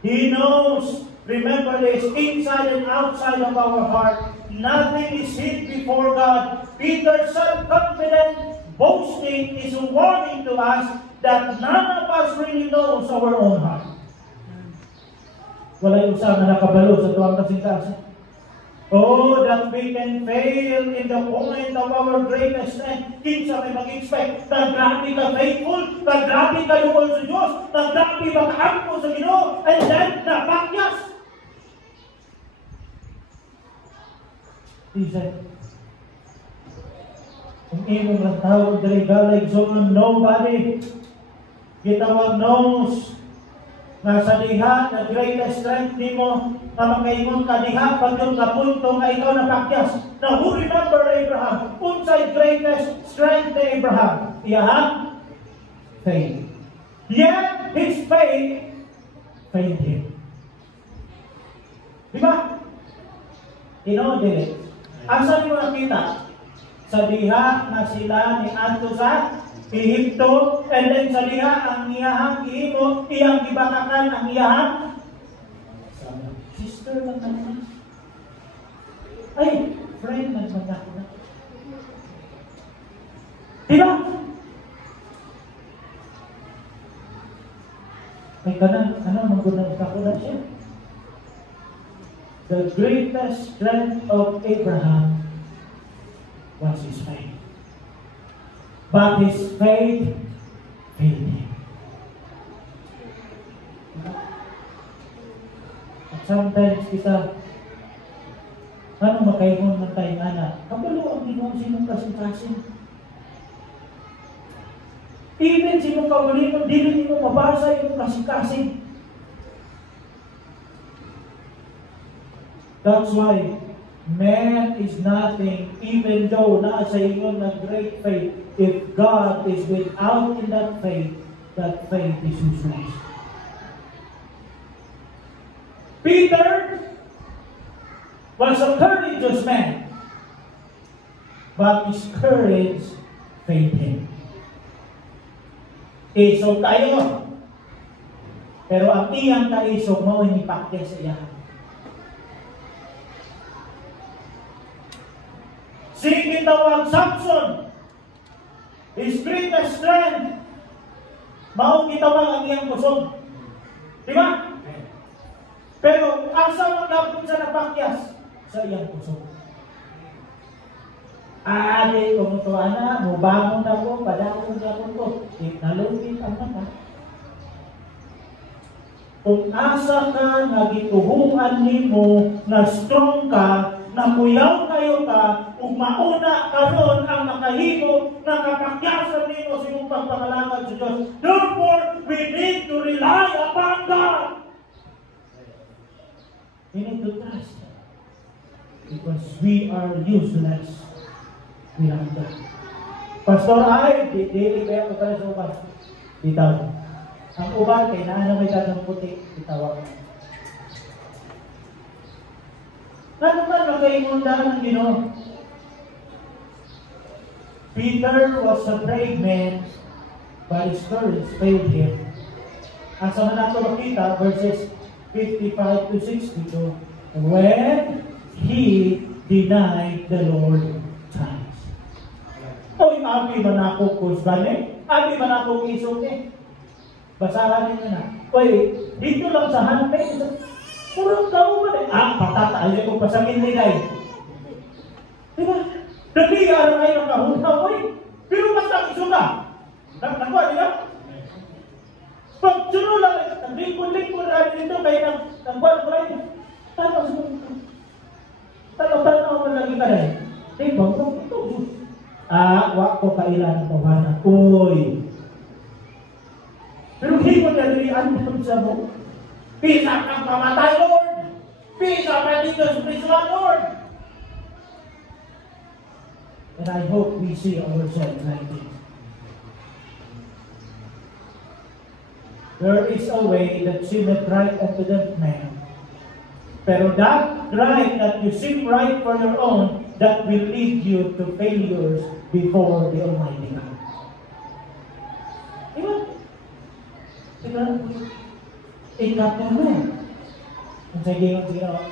He knows, remember this, inside and outside of our heart, nothing is hid before God. Peter's self-confident boasting is a warning to us that none of us really knows our own heart. Walay usa nga nakabalo sa tuwang kasing-kasing. Oh, that we can fail in the point of our greatest strength. Kinsa may mag-expect na grabe ka faithful, na grabe ka lungkol sa Diyos, na grabe ka kaampo sa Ginoo, and then napakyas. He said, kung imong ang tawag diri galig so nobody gitawag knows nga sa diha na greatest strength nimo na makaingon ka diha pag yung kapunto nga ikaw napakyas. Now who remember Abraham? Unsay greatest strength ni Abraham? Iyahang faith. Yet his faith failed him. Diba? Dili. Asa niyo nakita? Sa diha na sila ni Anto sa Ehipto, and then sa diha ang iyahang gihimo, iyang gibakakan ang iyahang sister lang naman. Ay, friend man ako na. Diba? Ay maggunang ako na siya. The greatest strength of Abraham was his faith. But his faith failed him. At sometimes kita, makaingon man tayo anak, kabalo ang Ginoo sinong kasing-kasing. Even sinong kaugalingon, dili nimo mabasa yung kasing-kasing. That's why man is nothing, even though nasa ingon ng great faith. If God is without in that faith is useless. Peter was a courageous man, but his courage failed him. Isog tayo, pero ang iyang kaisog mo inipakya sa iya. Sige tawag Samson, his greatest strength, mao gitawag ang iyang kusog. Diba? Pero asa man gapon sa napakyas sa iyang kusog. Adi kung ito ana, mubangon na ko, padakong gapon ko, nalungkit ang mata. Kung asa ka nga gituhuan nimo na strong ka, nakuyaw kayo ka, ug mauna karon ang makahimo na kapakyasan nimo sa imong pagpangalangad sa Diyos. Therefore, we need to rely upon God. We need to trust Him. Because we are useless without God. Pastor, dili kaya ko pala sa uban. Bitaw. Ang uban, kay naano may dagang puti, bitawag. Ano man makaingundan ng Ginoo? Peter was a brave man, but his courage failed him. Ang sa nato makita, verses 55 to 62, when he denied the Lord times. Oy, abi man ako kusgani, abi man ako isog eh. Basahan niyo na. Oy, dito lang sa hanapin. Purong tao ba eh? Patataali ko pa sa minigay. Diba? Dali araw ngayon ang kahuntaw eh. Pero basta iso ka. Nakuha, di ba? Pag sunod lang, naglingkod-lingkod rin dito kaya nagbuwan ko rin. Tanaw mo lagi ka rin. Diba? Ito. Wa ko kailan ng tawanan. Uy! Pero hindi mo nalilian mo sa mo. Pisa kang pamatay, Lord! Pisa ka dito sa prison, Lord! And I hope we see ourselves like this. There is a way that seemeth right unto the man. Pero that right that you seem right for your own, that will lead you to failures before the Almighty God. Diba? Diba? Ikatulong. Ang sige,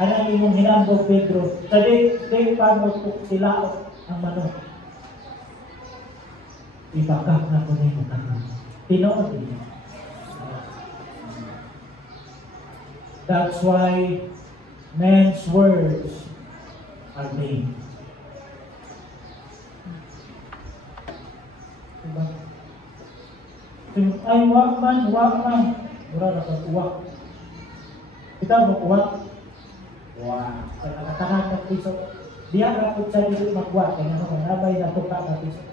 anong imong hinambog, Pedro? Sabi, paano sila ang manok? Ipakak na ko na yung tanong. Tinood niya. That's why men's words are vain. Diba? Ay, wak man. Mura na pag-uwak. Kita mo uwak? Wak. Sa nakatahan ng piso. Diyan rapod sa dito mag-uwak. Kaya naman, nabay na tuka na piso.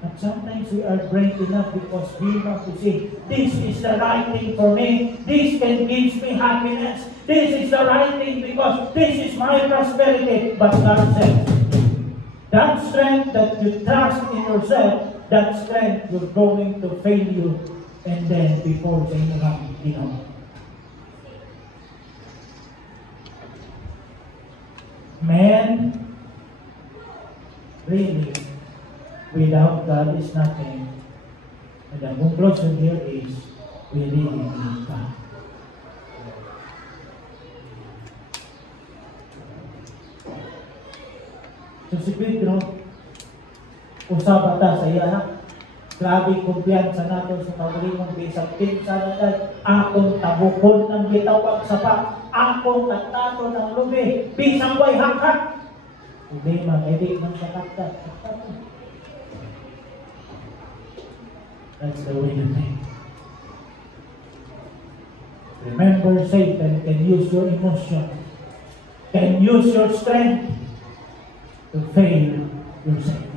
And sometimes we are brave enough because we want to say, this is the right thing for me. This can give me happiness. This is the right thing because this is my prosperity. But God said, that strength that you trust in yourself, that strength you're going to fail you. And then before you have, man, really, without God is nothing. And the conclusion here is, we really need God. So si Pedro, usaba ta sa iya, grabe kumpiyansa nato sa paglimong bisag kinsa na dahil akong tabukon ng bitawag sa pa, akong katato ng lubi, bisang way hakak. Hindi mag-edit ng sakata. That's the way you think. Remember, Satan can use your emotion, can use your strength to fail your Satan.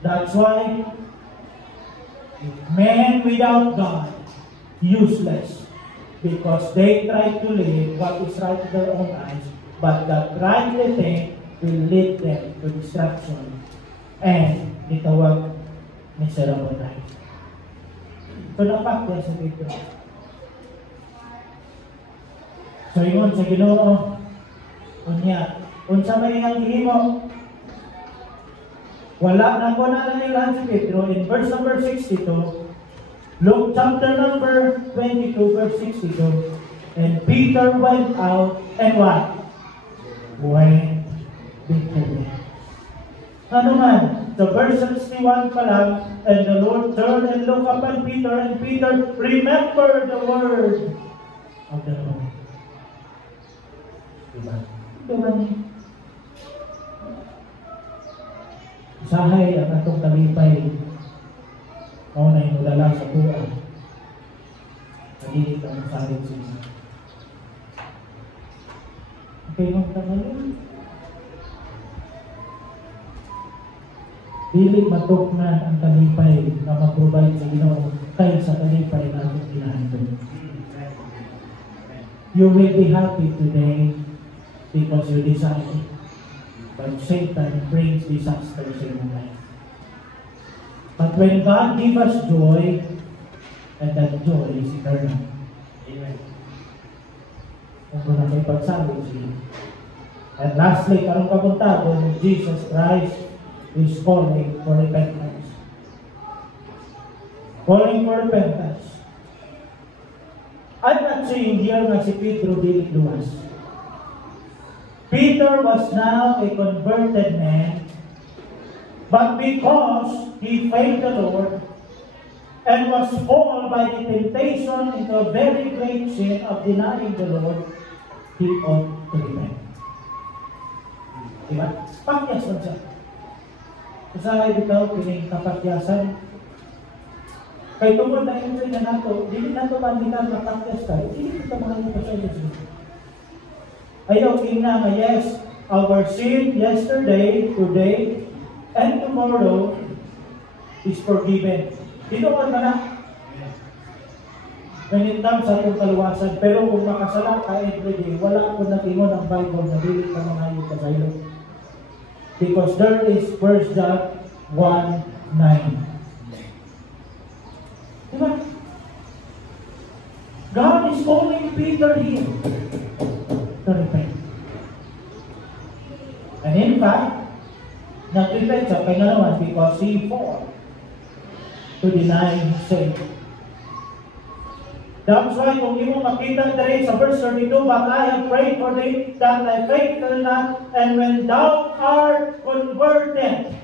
That's why men without God, useless, because they try to live what is right in their own eyes, but that right they think will lead them to destruction and itawag miserable life. So napakya sa dito. So yun sa Ginoo, unya, unsa may ang gihimo, wala na ko na nila si Pedro in verse number 62, Luke chapter number 22 verse 62, and Peter went out and what? Went before them. Ano man, the verse 61 pa lang, and the Lord turned and looked upon Peter, and Peter remembered the word of the Lord. Diba? Diba niya? Usahay ang atong kalipay, o na yung dala sa buwan. Nagigit ang salit siya. Okay, mong tangalin. Dili matuknan ang kalipay na mag-provide sa Ginoo kaya sa kalipay na atong ginahandog. You will be happy today because you desire it. But Satan brings disasters in your life. But when God gives us joy, and that joy is eternal. Amen. Kung ko na may pagsabi siya. And lastly, karong kapuntagon, Jesus Christ is calling for repentance. Calling for repentance. I'm not saying here na si Pedro dili luwas. Peter was now a converted man, but because he failed the Lord and was fallen by the temptation into a very great sin of denying the Lord, he ought to repent. Diba? Pakyas lang siya. Usahay bitaw kining kapakyasan. Kay tungkol na ito na nato, hindi nato pandikan mapakyas tayo, hindi kita mga ito sa iyo. Ayaw ina nga, yes, our sin yesterday, today, and tomorrow is forgiven. Tinuod man na. When it comes sa itong kaluwasan. Pero kung makasala ka everyday, wala ko natingon ang Bible na dili ka mangayo ka sa'yo. Because there is 1 John 1:9. Diba? God is calling Peter here to repent. And in fact, nag-repent siya kay naman because he fought to deny his Savior. That's why kung imo makita dere sa verse 32, but I have prayed for thee that thy faith fail not, and when thou art converted.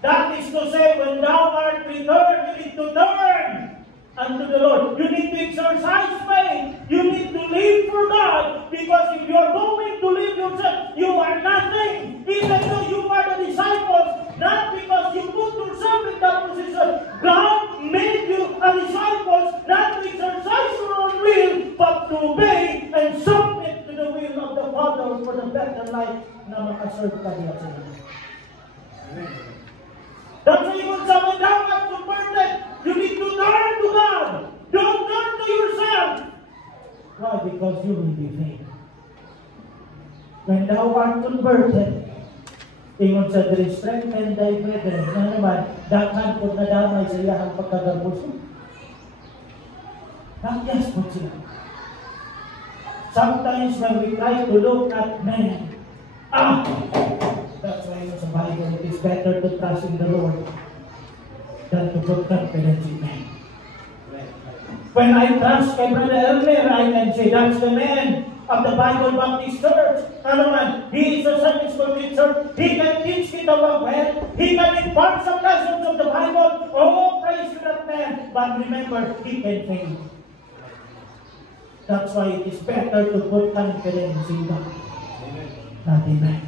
That is to say, when thou art returned, you need to turn unto the Lord. You need to exercise faith. You need to live for God. Because if you are going to live yourself, you are nothing. Even though you are the disciples, not because you put yourself in that position. God made you a disciple, not to exercise your own will, but to obey and submit to the will of the Father for the better life na makaserve ka niya sa inyo. That's why when someone down at converted, you need to turn to God. Don't turn to yourself. Why? Because you will be faith. When thou art converted, ingon sa diri, strengthen thy brethren. Ano naman, dakhan po na damay sa iyahang pagkagabuso. Nakyas po sila. Sometimes when we try to look at men, that's why sa Bible, it is better to trust in the Lord than to put confidence in man. When I trust kay Brother Elmer, I can say that's the man of the Bible Baptist Church. Ano man, he is a Sunday school teacher. He can teach it about well. He can impart some lessons of the Bible. Oh, praise to that man. But remember, he can fail. That's why it is better to put confidence in God. Not in man.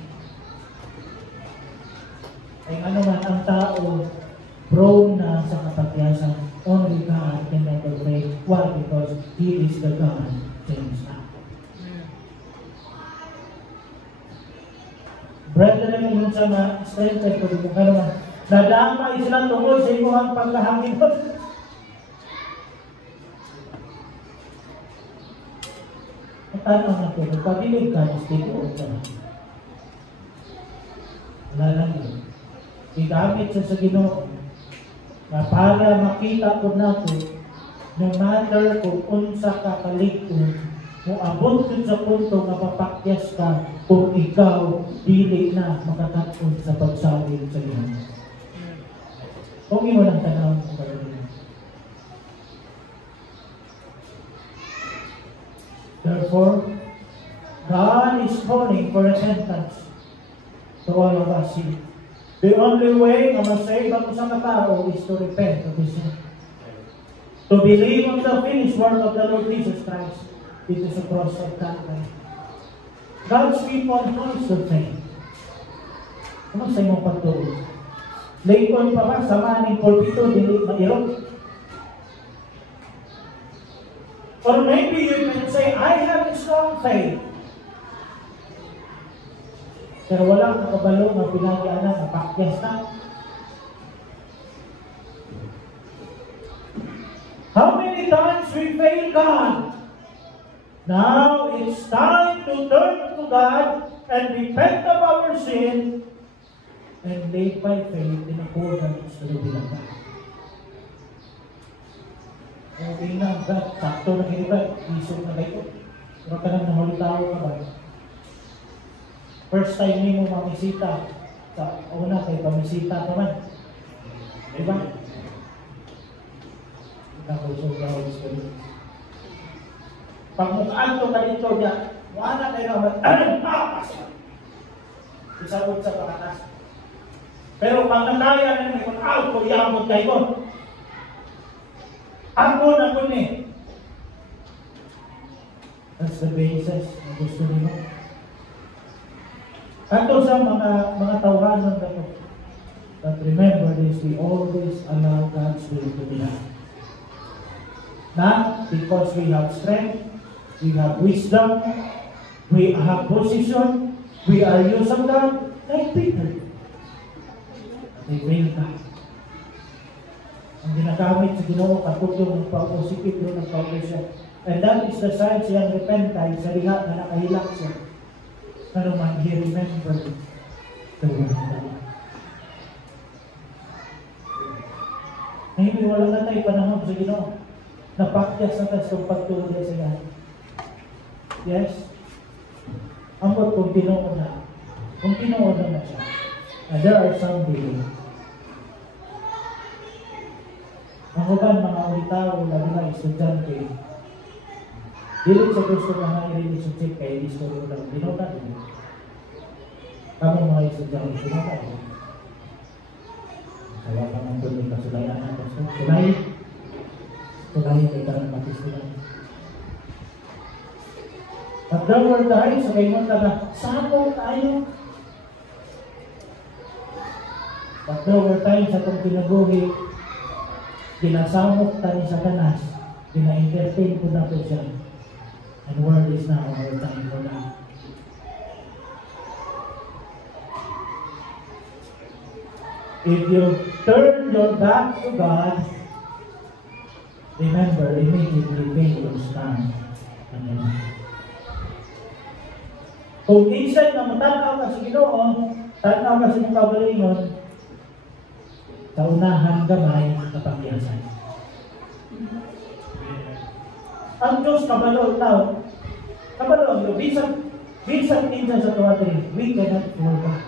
Ay ano man ang tao, prone na sa kapagyasan. Only God can never fail. Why? Because He is the God change now. Brethren, yung sa mga strengthen ko dito, kaya naman, nadamay sila tungkol sa imuhang pagkahangin. Ang tanong na ito, nagpabilig ka, dito o ka na. Wala lang yun. Igamit sa Ginoo na para makita po natin no matter kung unsa ka kaligton, kung abot dun sa punto na mapakyas ka kung ikaw dili na makakatun sa pagsawin sa Ginoo. Kung imo lang tanaw sa Ginoo. Therefore, God is calling for repentance to all of us here. The only way na masave ang isang tao is to repent of his sin. To believe on the finished work of the Lord Jesus Christ. It is a cross of Calvary. God's people knows the faith. Ano sa imong pagtuloy? Layton pa ba sa maning pulpito, dili mairog? Or maybe you can say, I have a strong faith. Pero walang nakabalo na pinag-ianan na pakyas na. How many times we fail God? Now it's time to turn to God and repent of our sin and live by faith in accordance to the will of God. Kung tingnan ka, sakto na kinibay, isog na kayo. Pero ka lang nahulitaw ka ba? First time ni mo mamisita, sa una kay pamisita naman. Diba? Nakusog na Holy Spirit. Pag mukaan to ka dito niya, wala kayo naman, isabot sa pakatas. Pero pag nakaya na may kung yamot kayo, ako na po ni. That's the basis na gusto nyo. Ato sa mga tawanan na po. But remember this, we always allow God's will to be done. Not because we have strength, we have wisdom, we have position, we are used of God, like Peter. They fail ka. Ang ginagamit sa Ginoo katulong nagpa-positive doon nagpa-positive siya. And that is the sign siyang repentance sa liha na nakahilak siya. Pero man, he remembered the word of God. Ngayon, wala na tayo panahon sa Ginoo. Napakyas na tayo sa pagtuloy sa God. Yes? Ang kung tinuod na. Kung tinuod na siya. And there are some delays. Ang uban, mga ulitaw, labi na estudyante, dili sa gusto na i-relisip kay gusto lang binotan. Kami mga estudyante, binotan. Kaya ka nang tuloy kasulayan ang gusto. Tulay kay karang matisulan. At there were times, sa kayo na, sapo tayo. But there were times sa itong pinaguhi, pinasamok tayo sa kanas, pina-entertain ko na po siya. And word is now our time for that. If you turn your back to God, remember, immediately faith will stand. Amen. Kung minsan na matanaw ka sa Ginoo, tanaw ka sa mga kabalingon, sa unahan gamay kapagyasan. Ang Diyos kabalo tao, kabalo ang Diyos, bisan minsan sa tuwatri, we cannot fall back.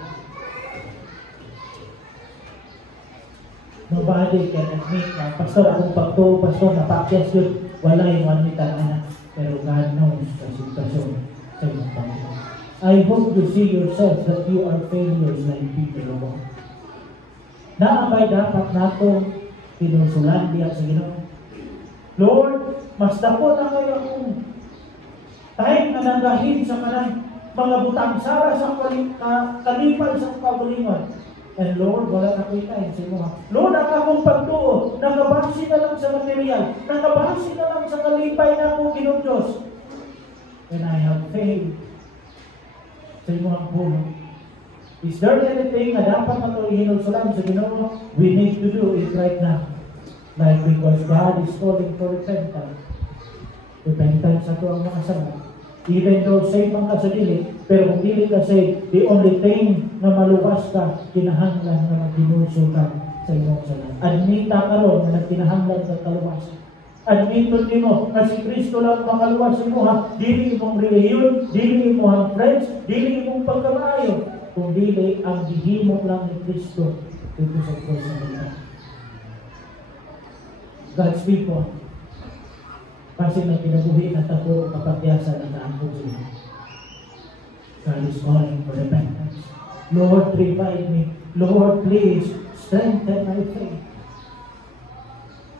Nobody can admit na, Pastor, akong pagto, Pastor, napakyas yun, wala yung wanita na, pero God knows the situation sa iyong Panginoon. I hope you see yourself that you are failures like Peter Lord. Naabay dapat nato pinusulan diya sa Ginoo. Lord, mas dako na kayo akong time na nanggahin sa kanang mga butang sara sa kalipal sa kabulingon. And Lord, wala na ko'y time sa imo. Lord, ang akong pagtuo, nakabasi na lang sa material, nakabasi na lang sa kalipay na akong Ginoo Diyos. And I have failed sa imo ang puno. Is there anything na dapat na ito ihinulsulan sa Ginoo? We need to do it right now. Like because God is calling for repentance. Repentance sa ito ang mga sama. Even though save ang kasadili, pero kung dili ka save, the only thing na maluwas ka, kinahanglan na maghinulsul ka sa iyong salat. Admita ka ron na kinahanglan sa kaluwas. Admito mo na si Kristo lang makaluwas sa imo ha. Dili imong relihiyon, dili imong friends, dili imong pagkamayo. Kung dili ang gihimo lang ni Kristo dito sa krus ng ito. God's people, kasi may pinabuhi na tapo kapagyasan na naangkot sila. God is calling for repentance. Lord, revive me. Lord, please strengthen my faith.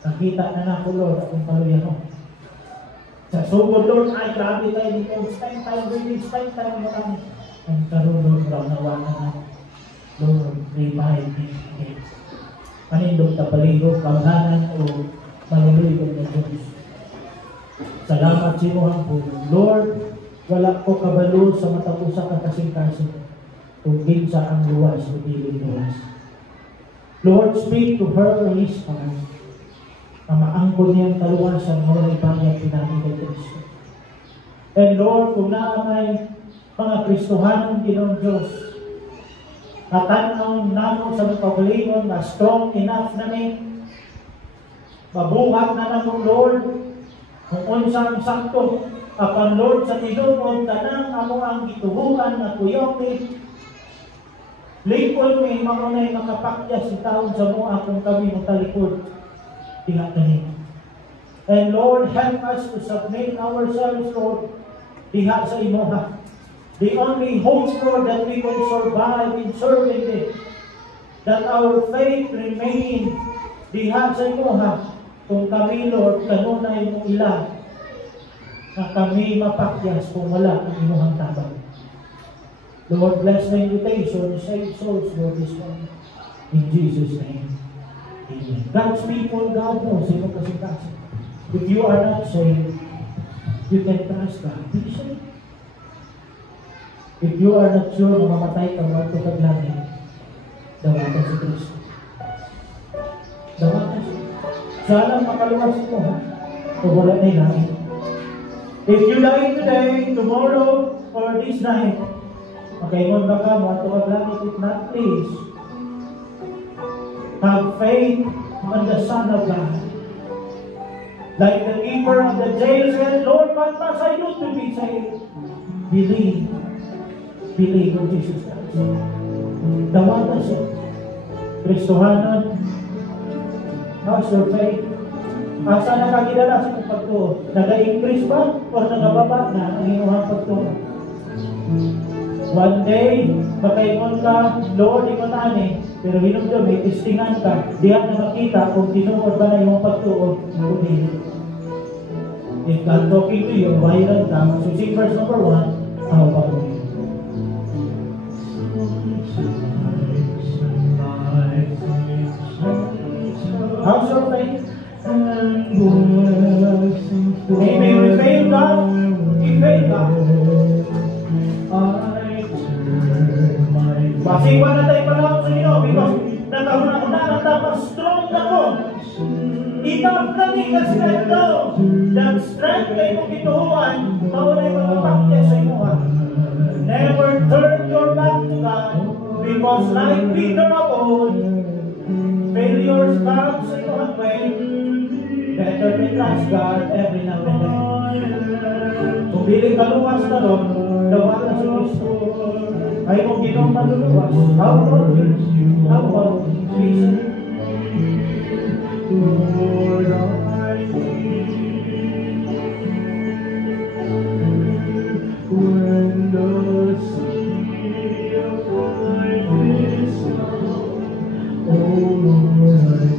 Nakita na na ako, Lord, akong kaluyan mo. Sa sugod, Lord, ay grabe tayo dito. Spend time with you, spend time with kami. Ang karoon, Lord, nawanan na. Lord, revive me. Panindog na palinggo, kamhanan o malulibog na Diyos. Salamat sa imo ang puno. Lord, wala ko kabalo sa matapusa ka kasing-kasing kung kinsa ang luwas o dili luwas. Lord, speak to her and his heart. Ang maangkon niyang kaluwasan mo na ipanyag pinami kay Kristo. And Lord, kung naamay mga Kristohanong Ginoong Diyos, katanaw namo sa pagkabulingon na strong enough na ni, mabuhat na namo, Lord, kung unsang sakto, apan Lord sa tinunod, tanang amo ang gituhuan na kuyote, likod may maunay makapakyas si taon sa mga kung kami matalikod. Tingnan. And Lord, help us to submit ourselves, Lord, diha sa imo ha. The only hope, Lord, that we will survive in serving Thee, that our faith remain diha sa imo ha. Kung kami, Lord, kanunay mong ilang na kami mapakyas kung wala ang imuhang tabang. Lord, bless the invitation, save souls, Lord, this one. In Jesus' name. Amen. God's people, God knows, ito kasi. If you are not saved, You can trust God. If you are not sure na mamatay ka mo ito kaglangin, dawatan si Kristo. Dawatan siya. Siya lang makaluwas mo, ha? O wala na langit. If you die today, tomorrow, or this night, makaingon ba ka mo ito kaglangin, if not, please, have faith on the Son of God. Like the keeper of the jail said, Lord, what must I do to be saved? Believe. Believe on Jesus Christ. Dawatan siya. Kristohanon. How's your faith? Asa nakakilala sa kong pagtuo? Nag-increase ba? O nagababa na ang inyong pagtuo? One day, makaingon ka, Lord, ikaw na ani. Pero hinumdum, may testingan ka. Diyan na makita kung tinuod ba na iyong pagtuo. If God talking to you, violent ka, so see verse number 1, how about you? How's your faith? Amen. We fail God. We fail God. Masingwa na tayo pala sa inyo because nagkaroon na tapos strong na ko. Enough na di ka strength daw. That strength kayo mong kituhuan, maunay magpapakya sa inyo. Never turn your back to God because like Peter of old, failures come sa inyo way. Better to trust God every now and then. Kung biling kaluwas na ron, dawa na sa Kristo. Ay kung ginong maluluwas, how about you? How about Jesus? Lord, I when the sea of life is calm, oh Lord, I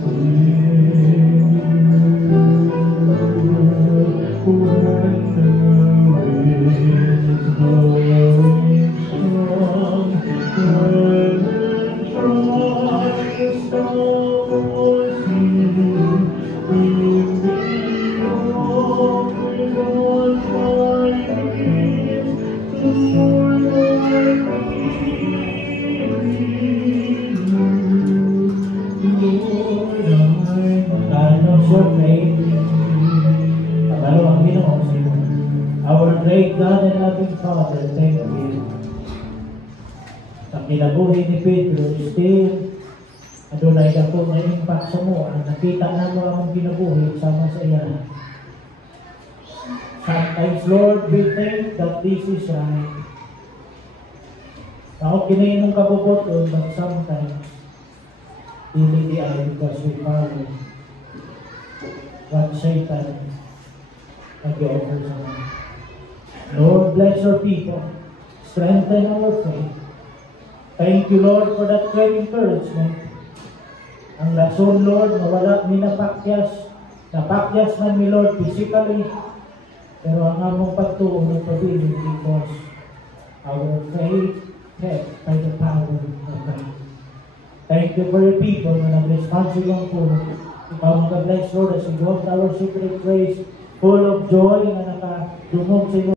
Our great God and loving Father, thank you. Ang kinabuhi ni Pedro, still, adunay dako na impact sa mo. Ang nakita na mo ang kinabuhi sama sa iya. Sometimes, Lord, we think that this is right. Ako kinain mong kabubuton, but sometimes, hindi di ay because we follow what Satan nag-offer sa mga. Lord, bless your people. Strengthen our faith. Thank you, Lord, for that great encouragement. Ang lason, Lord, nawala mi napakyas. Napakyas man mi, Lord, physically. Pero ang among pagtuo nagpabilin because our faith kept by the power of God. Thank you for your people na nag-responsible po. Ikaw mga bless, Lord, as we go to our secret place, full of joy na nakadungog sa inyo.